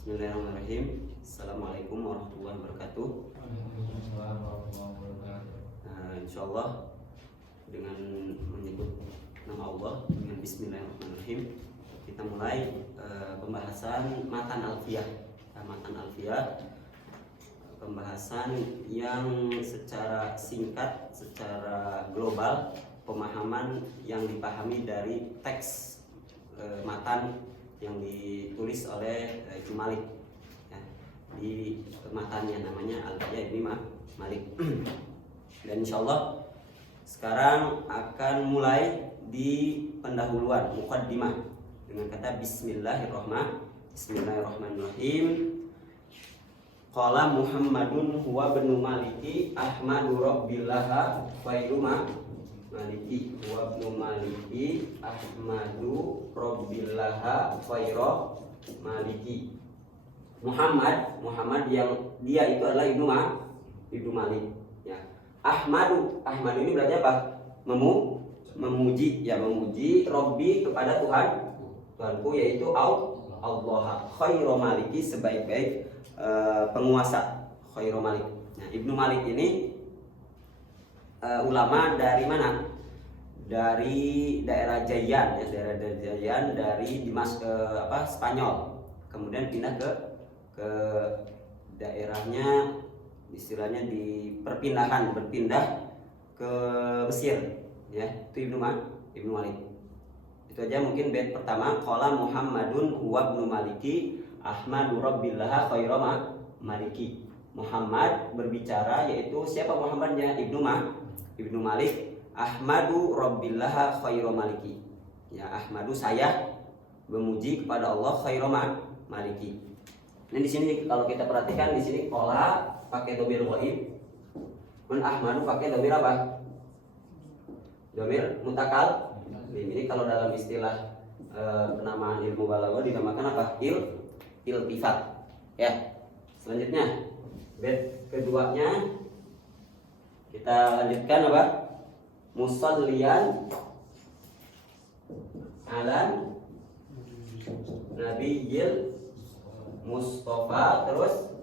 Bismillahirrahmanirrahim. Assalamualaikum warahmatullahi wabarakatuh. Insyaallah dengan menyebut nama Allah dengan Bismillahirrahmanirrahim kita mulai pembahasan matan alfiyah. Matan alfiyah, pembahasan yang secara singkat, secara global, pemahaman yang dipahami dari teks matan yang ditulis oleh Ibnu Malik ya, di matannya namanya Alfiyah Ibnu Malik. Dan insyaallah sekarang akan mulai di pendahuluan muqaddimah dengan kata Bismillahirrahmanirrahim. Qala Muhammadun huwa ibnu Maliki Ahmadu Rabbillaha Fairuma Maliki wa ibnu Maliki Ahmadu Rabbillaha Fairo Maliki. Muhammad yang dia itu adalah Ibnu Malik ya. Ahmadu ini berarti apa? Memuji ya, memuji Robbi kepada Tuhanku yaitu Allah Khairo Maliki, sebaik-baik penguasa. Khairo Malik. Nah, Ibnu Malik ini ulama dari mana? Dari daerah Jayan ya, daerah Jayan dari Spanyol. Kemudian pindah ke daerahnya, istilahnya berpindah ke Mesir ya. Itu Ibnu Malik. Itu aja mungkin bait pertama. Qala Muhammadun huwa ibnu Maliki Ahmadu Rabbillaha Khairo Maliki. Muhammad berbicara, yaitu siapa Muhammadnya? Ibnu Malik. Ahmadu Rabbillaha Khairo Maliki. Ya, Ahmadu saya memuji kepada Allah Khairo Maliki. Nah, di sini kalau kita perhatikan di sini qala pakai dhamir ghaib. Man Ahmadu pakai dhamir apa? Dhamir mutakal. Ini kalau dalam istilah penamaan ilmu balaghah dinamakan apa? Iltifat. Ya. Selanjutnya bait keduanya kita lanjutkan apa? Musalliyan ala Nabiyil Mustafa, terus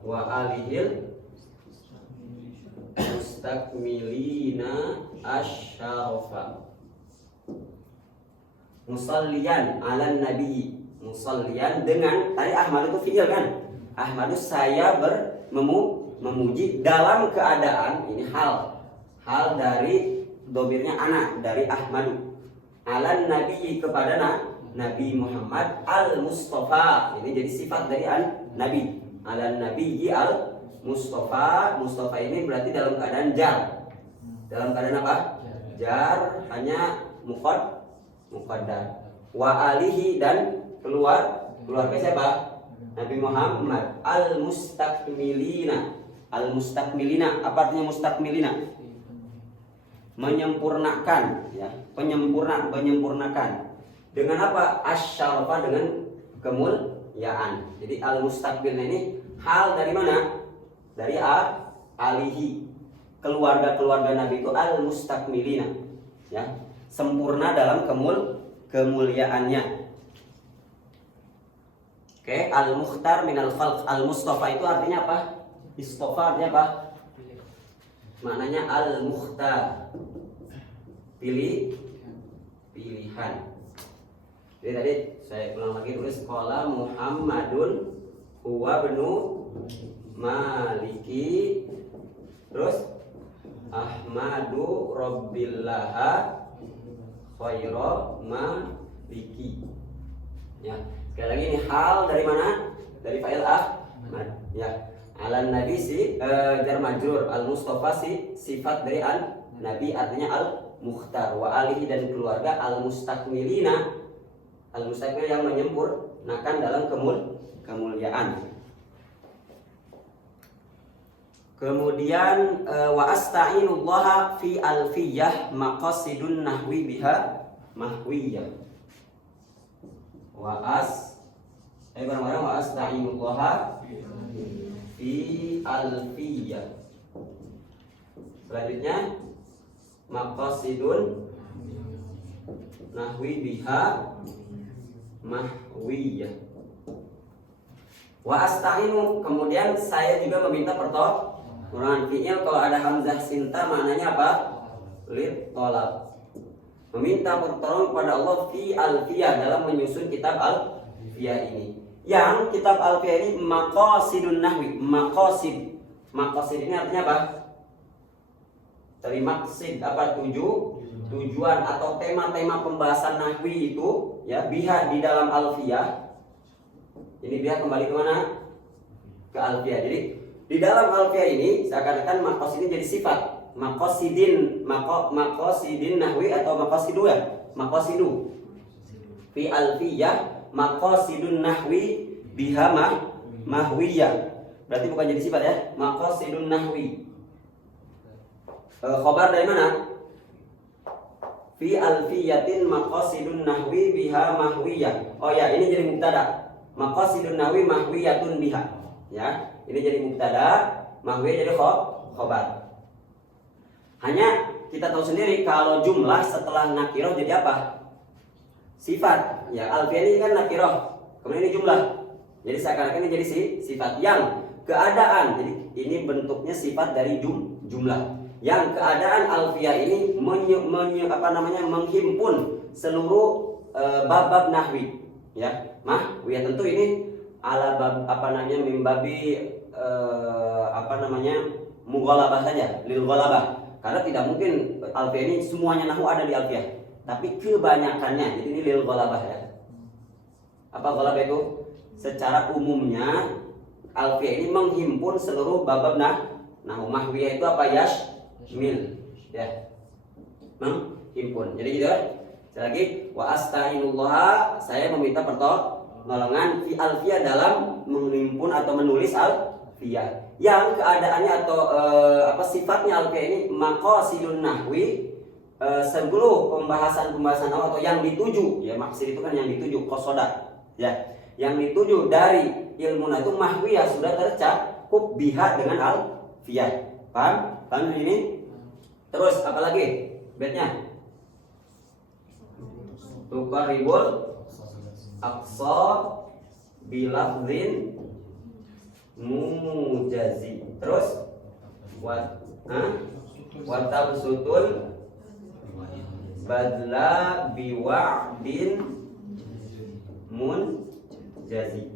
wa alihil mustakmilina asyarafa. Musalliyan ala Nabi, musalliyan dengan tadi Ahmad itu fi'il kan? Ahmadu saya memuji dalam keadaan, ini hal dari domirnya anak dari Ahmadu, ala Nabi kepada Nabi Muhammad al-Mustafa. Ini jadi sifat dari Nabi. Ala Nabi al-Mustafa. Mustafa ini berarti dalam keadaan jar. Dalam keadaan apa? Jar, hanya muqaddar. Wa alihi, dan keluarga siapa? Nabi Muhammad al-mustakmilina. Al-mustakmilina, apa artinya mustakmilina? Menyempurnakan ya, menyempurnakan. Dengan apa? Asyarafa, dengan kemuliaan. Jadi al-mustakmilina ini hal dari mana? Dari alihi. Keluarga Nabi itu al-mustakmilina ya, sempurna dalam kemuliaannya. Oke, al-mukhtar minal khalq. Al-mustafa itu artinya apa? Istofa artinya apa? Maknanya al-mukhtar, pilihan. Jadi tadi saya ulang lagi, tulis qala Muhammadun huwa ibnu Maliki, terus Ahmadu Rabbillaha Khairo Maliki. Ya, sekali lagi ini hal dari mana? Dari fa'il Ahmad. Ya, ala Nabi jar majrur, al Mustafa sifat dari Nabi artinya al-mukhtar, wa alihi dan keluarga al-mustakmilina. Al-mustakmil yang menyempurnakan dalam kemuliaan. Kemudian wa asta'inullaha fi alfiyah maqasidun nahwi biha mahwiyah. Wa asta'inullaha fi alfiyah. Selanjutnya maqasidun nahwi biha mahwiyah. Wa asta'inu, kemudian saya juga meminta pertolongan. Fi'il kalau ada hamzah sinta maknanya apa? Lid tolab. Meminta pertolongan kepada Allah fi alfiyah dalam menyusun kitab alfiyah ini. Yang kitab alfiyah ini maqasidun nahwi. Maqasid ini artinya apa? Dari maqsid apa? Tujuan atau tema-tema pembahasan nahwi itu ya biha di dalam alfiyah. Ini biha kembali kemana? Ke alfiyah. Jadi di dalam alfiyah ini seakan-akan maqasid ini jadi sifat. Maqasidin nahwi atau maqasidu ya? Maqasidu fi alfiyah maqasidun nahwi biha mahwiyah. Berarti bukan jadi sifat ya? Maqasidun nahwi. Khobar dari mana? Fi alfiyatin maqasidun nahwi biha mahwiyah. Oh ya, ini jadi mubtada. Maqasidun nahwi mahwiyatun biha. Ya, ini jadi mubtada, mahwiyah jadi khobar. Hanya kita tahu sendiri kalau jumlah setelah nakirah jadi apa? Sifat. Ya, alfiyah ini kan nakirah. Kemudian ini jumlah. Jadi seakan-akan ini jadi sifat yang keadaan. Jadi ini bentuknya sifat dari jumlah. Yang keadaan alfiyah ini menghimpun seluruh bab-bab nahwi. Ya, mahwiyah tentu ini ala bab mimbabi mughalabah saja, lil ghalabah. Karena tidak mungkin alfiyah ini semuanya nahwu ada di alfiyah, tapi kebanyakannya. Jadi ini lil ghalabah ya. Apa ghalabah itu? Secara umumnya alfiyah ini menghimpun seluruh bab-bab nahwu. Mahwiyah itu apa? Yashmil ya. Menghimpun. Jadi gitu ya. Sekali lagi, wa asta'inullah, saya meminta pertolongan fi alfiyah dalam menghimpun atau menulis alfiyah. Yang keadaannya atau sifatnya alfiyah ini maqasidun nahwi, sebelum pembahasan nahwu atau yang dituju ya, maksud itu kan yang dituju qasoda ya, yang dituju dari ilmu itu mahwiyah sudah tercakup biha dengan alfiyah. Paham ini? Terus apa lagi baitnya? Tuqarribul aqsa bilafzin mujazi. Terus watabsutul badla biwa'din munjazi.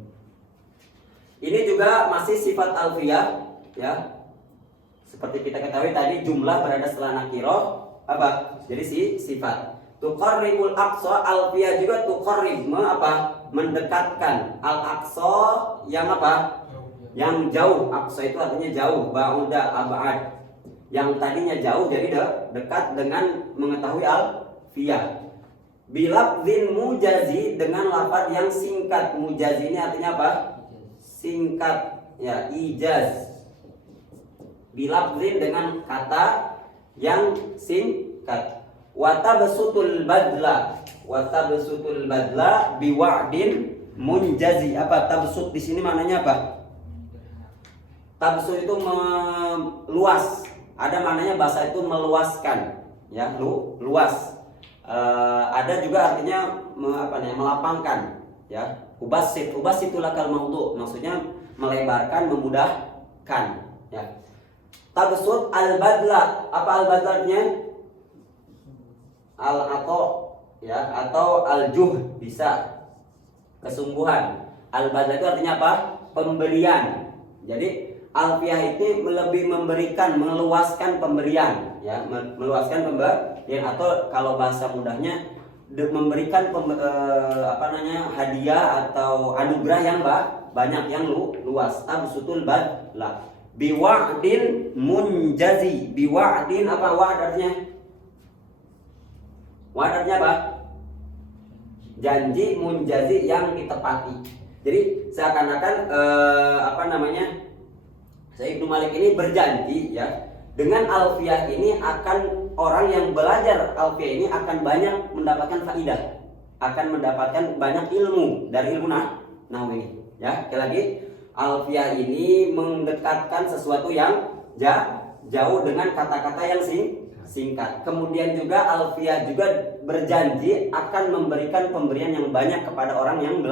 Ini juga masih sifat alfiyah ya. Seperti kita ketahui tadi jumlah berada setelah nakirah apa? Jadi sifat. Tuqarribul aqsa, alfiyah juga tuqarrib mendekatkan al-aqsa yang apa? Yang jauh. Aqsa itu artinya jauh, ba'uda ab'ad. Yang tadinya jauh jadi dekat dengan mengetahui alfiyah. Bilafzin mujazi, dengan lafaz yang singkat. Mujazi ini artinya apa? Singkat ya, ijaz. Bilafzin dengan kata yang singkat. Watabsutul badla biwa'din munjazi. Apa tabsut di sini maknanya apa? Tabsut itu meluas. Ada maknanya bahasa itu meluaskan ya, luas. Ada juga artinya melapangkan ya. Ubasitul lakal maudhu, maksudnya melebarkan, memudahkan ya. Tabsut al-badla, apa al-badlanya? Al-ato ya, atau al-juh bisa, kesungguhan. Al-badla itu artinya apa? Pemberian. Jadi alfiyah itu lebih memberikan, meluaskan pemberian ya, meluaskan pemberian, atau kalau bahasa mudahnya memberikan hadiah atau anugerah yang banyak, yang luas. Tabsutul badla biwa'din munjazi. Biwa'din apa? Wa'd artinya? Wa'd artinya apa? Janji, munjazi yang ditepati. Jadi seakan-akan Syekh Ibnu Malik ini berjanji ya, dengan alfiyah ini akan orang yang belajar alfiyah ini akan banyak mendapatkan faidah, akan mendapatkan banyak ilmu dari ilmu nahwu ini. Ya, sekali lagi, alfiyah ini mendekatkan sesuatu yang jauh dengan kata-kata yang singkat. Kemudian juga alfiyah juga berjanji akan memberikan pemberian yang banyak kepada orang yang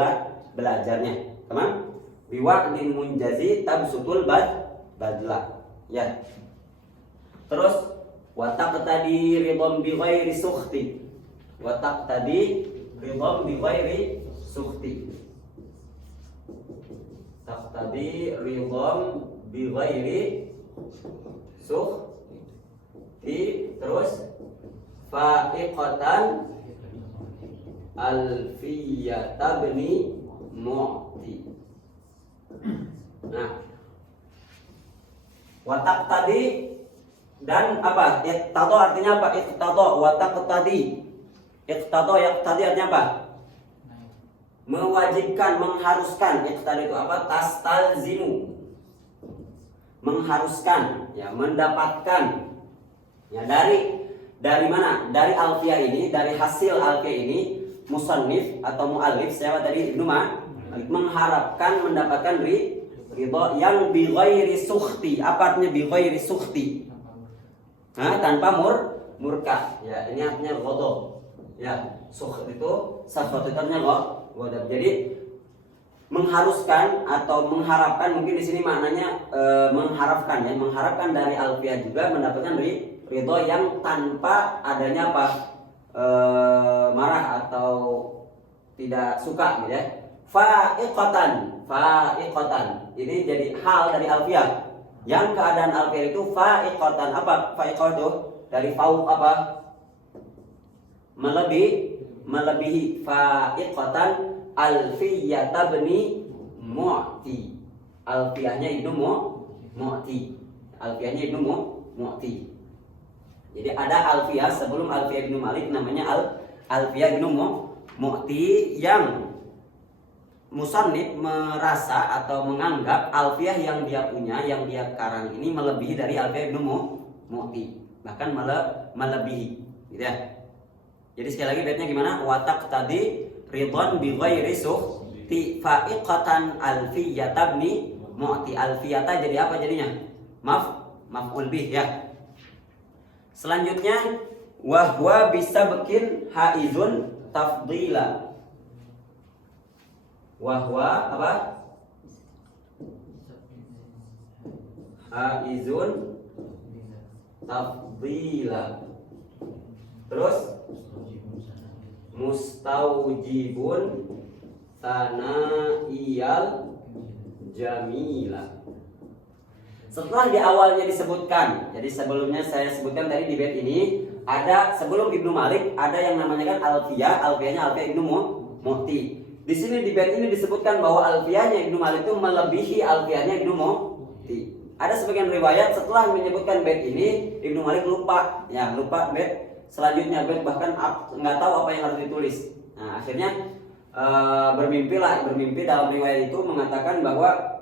belajarnya. Teman? biwa'din munjazi tabsutul badla. Ya. Terus watak tadi ridham bi ghairi sukhti. Watak tadi ridham bi ghairi sukhti. Tak tadi ridham bi ghairi sukhti. Terus fa'iqatan alfiyata bni mu'ti. Nah, watak tadi dan apa? Iqtado artinya apa? Iqtado, watak tadi. Iqtado artinya apa? Mewajibkan, mengharuskan. Iqtado itu apa? Tastalzimu. Mengharuskan, ya, mendapatkan. Ya, dari mana? Dari alfiyah ini, dari hasil alfiyah ini, musannif atau muallif siapa tadi? Ibnu Malik mengharapkan mendapatkan ridho yang bi ghairi sukhti. Apa artinya bi ghairi sukhti? Tanpa murka. Ya, ini artinya ghadab. Ya, sukht itu sakhot itu artinya ghadab. Jadi mengharuskan atau mengharapkan, mungkin di sini maknanya mengharapkan, ya, mengharapkan dari alfiyah juga mendapatkan ridho yang tanpa adanya apa? Marah atau tidak suka, gitu ya. Fa'iqatan. Ini jadi hal dari alfiyah. Yang keadaan alfiyah itu fa'iqatan. Apa fa'iqah itu? Dari fauq apa? Melebihi. Fa'iqatan alfiyata bni mu'ti. Alfiyahnya Ibnu Mu'ti. Jadi ada alfiyah sebelum alfiyah Ibnu Malik, namanya alfiyah Ibnu Mu'ti, yang musannif merasa atau menganggap alfiyah yang dia punya, yang dia karang ini melebihi dari alfiyah Ibnu Mu'ti, bahkan melebihi, gitu ya. Jadi sekali lagi baitnya gimana? Watak tadi ridwan bi ghairi sukhti fa'iqatan alfiyata bni mu'ti. Alfiyata jadi apa jadinya? Maf'ul bih, ya. Selanjutnya wahwa bisa bikin haizun tafdila. Wahwa apa? Haizun tafdila. Terus mustaujibun sana'iyal jamila. Setelah di awalnya disebutkan, jadi sebelumnya saya sebutkan tadi di bait ini ada, sebelum Ibnu Malik ada yang namanya kan alfiyah, alfiyahnya alfiyah Ibnu Mu'ti. Di sini di bait ini disebutkan bahwa alfiyahnya Ibnu Malik itu melebihi alfiyahnya Ibnu Mu'ti. Ada sebagian riwayat setelah menyebutkan bait ini Ibnu Malik lupa bait selanjutnya, bait bahkan nggak tahu apa yang harus ditulis. Nah, akhirnya bermimpi dalam riwayat itu mengatakan bahwa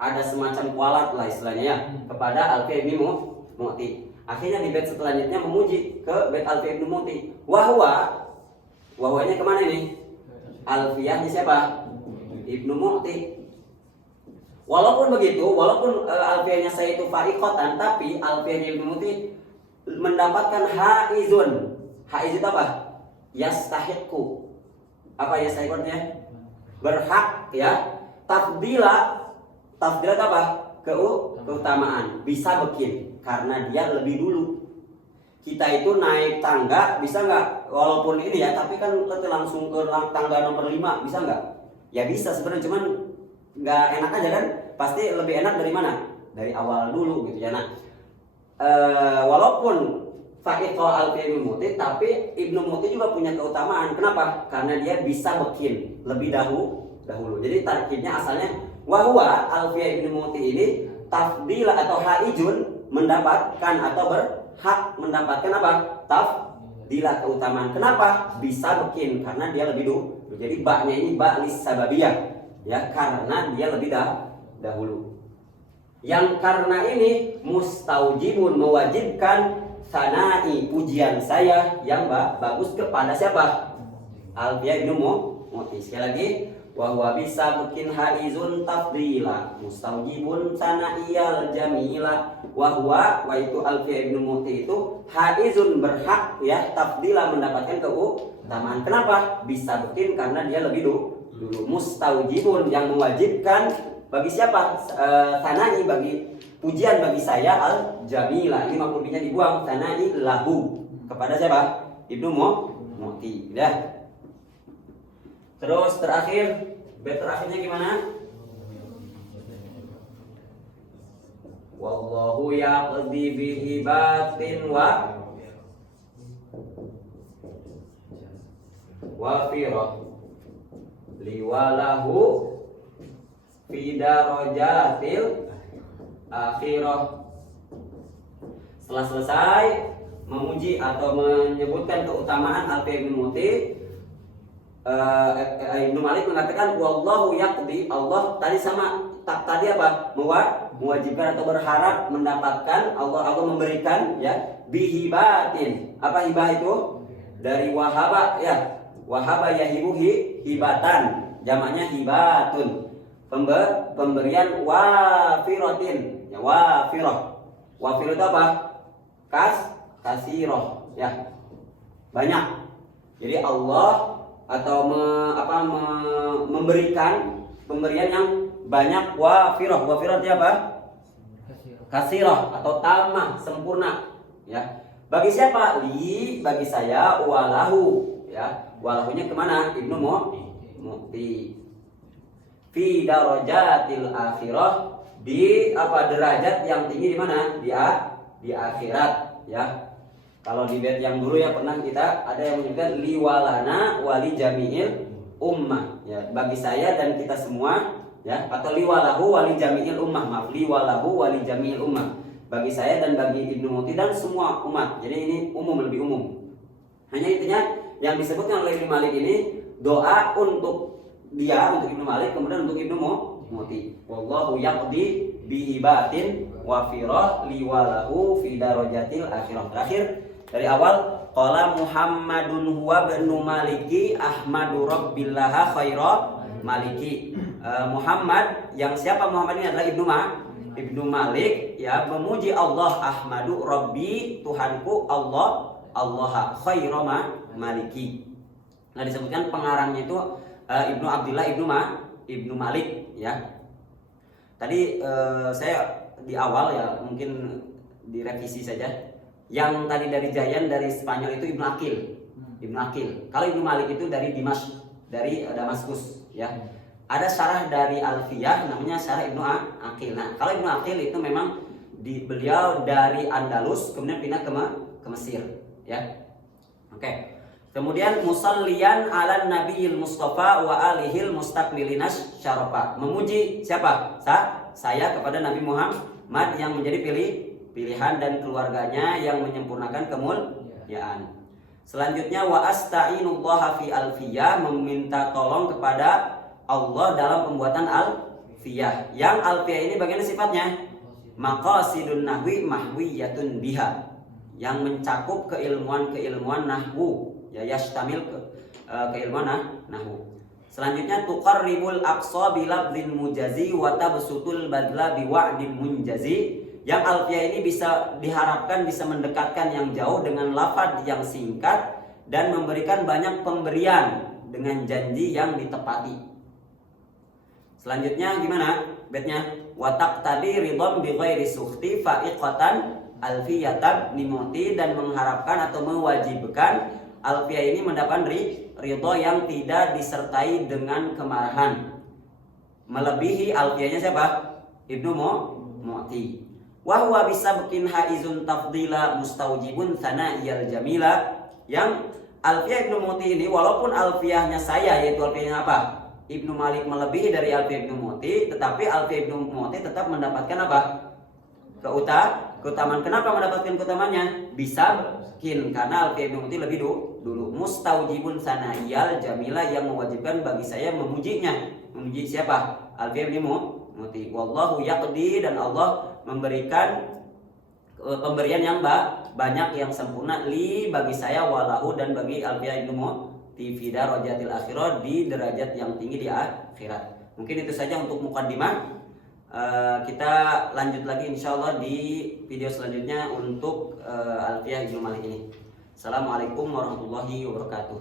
ada semacam kualat lah istilahnya, ya, kepada alfiyah Ibnu Mu'ti. Akhirnya di bait selanjutnya memuji ke bait alfiyah Ibnu Mu'ti. Wahwanya kemana ini? Alfiyahnya siapa? Ibnu Mu'ti. Walaupun begitu, alfiyahnya saya itu fa'iqatan, tapi alfiyahnya Ibnu Mu'ti mendapatkan haizun. Haiz itu apa? Yastahiqu. Apa yastahiqnya? Berhak, ya. Tafdila itu apa? Keutamaan. Bisa bikin karena dia lebih dulu. Kita itu naik tangga bisa nggak? Walaupun ini ya, tapi kan langsung ke tangga nomor 5 bisa nggak? Ya bisa sebenarnya, cuman nggak enak aja kan? Pasti lebih enak dari mana? Dari awal dulu gitu ya. Nah, walaupun fa'iqah alfiyah Ibnu Mu'ti, tapi Ibnu Mu'ti juga punya keutamaan. Kenapa? Karena dia bisa bikin lebih dahulu. Jadi tarkibnya asalnya wahwa alfiyah Ibnu Mu'ti ini tafdila atau haijun, mendapatkan atau berhak mendapatkan apa? Tafdila, keutamaan. Kenapa? Bisa bikin karena dia lebih dulu. Jadi baknya ini bak lis sababiyah, ya, karena dia lebih dahulu. Yang karena ini mustaujibun, mewajibkan sanai, pujian saya yang bagus kepada siapa? Alfiyah Ibnu Mu'ti. Sekali lagi, wa huwa bisa bikin haizun tafdila mustaujibun sana'iyal jamila. Wa itu alfiyah Ibnu Mu'ti itu haizun, berhak, ya, tafdila, mendapatkan keutamaan. Kenapa? Bisa bikin karena dia lebih dulu. Mustaujibun yang mewajibkan bagi siapa? Sanai bagi pujian bagi saya al-jamila. Ini maf'ul bihnya dibuang, sanai lahu. Kepada siapa? Ibnu Mu'ti. Ya. Terus terakhir, bait terakhirnya gimana? Wallahu yaqdi bihibatin wa firah liwalahu fi darajatil akhirah. Setelah selesai memuji atau menyebutkan keutamaan Alfiyah bin Mu'ti, Ibnu Malik mengatakan wallahu yaqdi, Allah tadi sama tadi apa? Mewajibkan atau berharap mendapatkan, Allah memberikan ya bihibatin. Apa hibah itu? Dari wahaba ya. Wahaba yahibu hibatan, jamaknya hibatun. Pemberian wafiratin. Ya, wafirah. Wafirah itu apa? Kasiroh ya. Banyak. Jadi Allah atau memberikan pemberian yang banyak. Wafirah itu apa? Kasirah atau tamah, sempurna ya. Bagi siapa? Bagi saya, walahu ya. Walahunya kemana? Ibnu Mu'ti. Fi darajatil akhirah, di derajat yang tinggi di mana? Di akhirat ya. Kalau di bait yang dulu ya pernah kita ada yang menyebutkan liwalana wali jami'il ummah ya, bagi saya dan kita semua ya, atau liwalahu wali jami'il ummah, maaf, liwalahu wali jami'il ummah, bagi saya dan bagi Ibnu Mu'ti dan semua umat. Jadi ini umum, lebih umum. Hanya intinya yang disebutkan oleh Ibnu Malik ini doa untuk dia, untuk Ibnu Malik, kemudian untuk Ibnu Mu'ti. Wallahu yaqdi bihibatin wa firah liwalahu fi darajatil akhirah. Terakhir dari awal, qala Muhammadun huwa ibnu Maliki ahmadu rabbillaha khaira maliki. Muhammad, yang siapa Muhammad ini adalah Ibnu Malik ya, memuji Allah, ahmadu rabbi, Tuhanku, Allah khaira maliki. Nah, disebutkan pengarangnya itu Ibnu Abdillah Ibnu Malik ya. Tadi saya di awal ya mungkin direvisi saja. Yang tadi dari Jayan dari Spanyol itu Ibnu Aqil. Kalau Ibnu Malik itu dari dari Damaskus ya. Ada syarah dari Alfiyah namanya syarah Ibnu Aqil. Nah, kalau Ibnu Aqil itu memang beliau dari Andalus kemudian pindah ke Mesir ya. Oke. Kemudian musalliyan ala nabiyil mustafa wa alihil mustaqbilinas syarafa. Memuji siapa? Saya kepada Nabi Muhammad yang menjadi pilihan dan keluarganya yang menyempurnakan kemuliaan. Selanjutnya wa asta'inullaha fi alfiyah, meminta tolong kepada Allah dalam pembuatan alfiyah. Yang alfiyah ini bagaimana sifatnya? Maqasidun nahwi mahwiyatun biha, yang mencakup keilmuan nahwu ya, yastamil keilmuan nahwu. Selanjutnya tuqarribul aqsa bilabdin mujazi wa tabsutul badla biwa'din munjazi. Yang alfiyah ini bisa diharapkan bisa mendekatkan yang jauh dengan lafaz yang singkat dan memberikan banyak pemberian dengan janji yang ditepati. Selanjutnya gimana baitnya? Wa taqtadi ridham bi ghairi sukhti fa'iqatan alfiyatan Mu'ti, dan mengharapkan atau mewajibkan alfiyah ini mendapatkan ridho yang tidak disertai dengan kemarahan, melebihi alfiyahnya siapa? Ibnu Mu'ti. Wa huwa bisabqin haizun tafdila mustaujibun sana'iyal jamila. Yang alfiyah Ibnu Mu'ti ini walaupun alfiyahnya saya, yaitu alfiyahnya apa? Ibnu Malik melebihi dari alfiyah Ibnu Mu'ti, tetapi alfiyah Ibnu Mu'ti tetap mendapatkan apa? Keutamaan. Kenapa mendapatkan keutamaannya? Bisabqin, karena alfiyah Ibnu Mu'ti lebih dulu. Mustaujibun sana'iyal jamila, yang mewajibkan bagi saya memujinya. Memuji siapa? Alfiyah Ibnu Mu'ti. Wallahu yaqdi, dan Allah memberikan pemberian yang banyak yang sempurna bagi saya, walahu, dan bagi alfiyah Ibnu Mu'ti fi darajatil akhirah, di derajat yang tinggi di akhirat. Mungkin itu saja untuk mukaddimah. Kita lanjut lagi insyaallah di video selanjutnya untuk alfiyah Ibnu Malik ini. Assalamualaikum warahmatullahi wabarakatuh.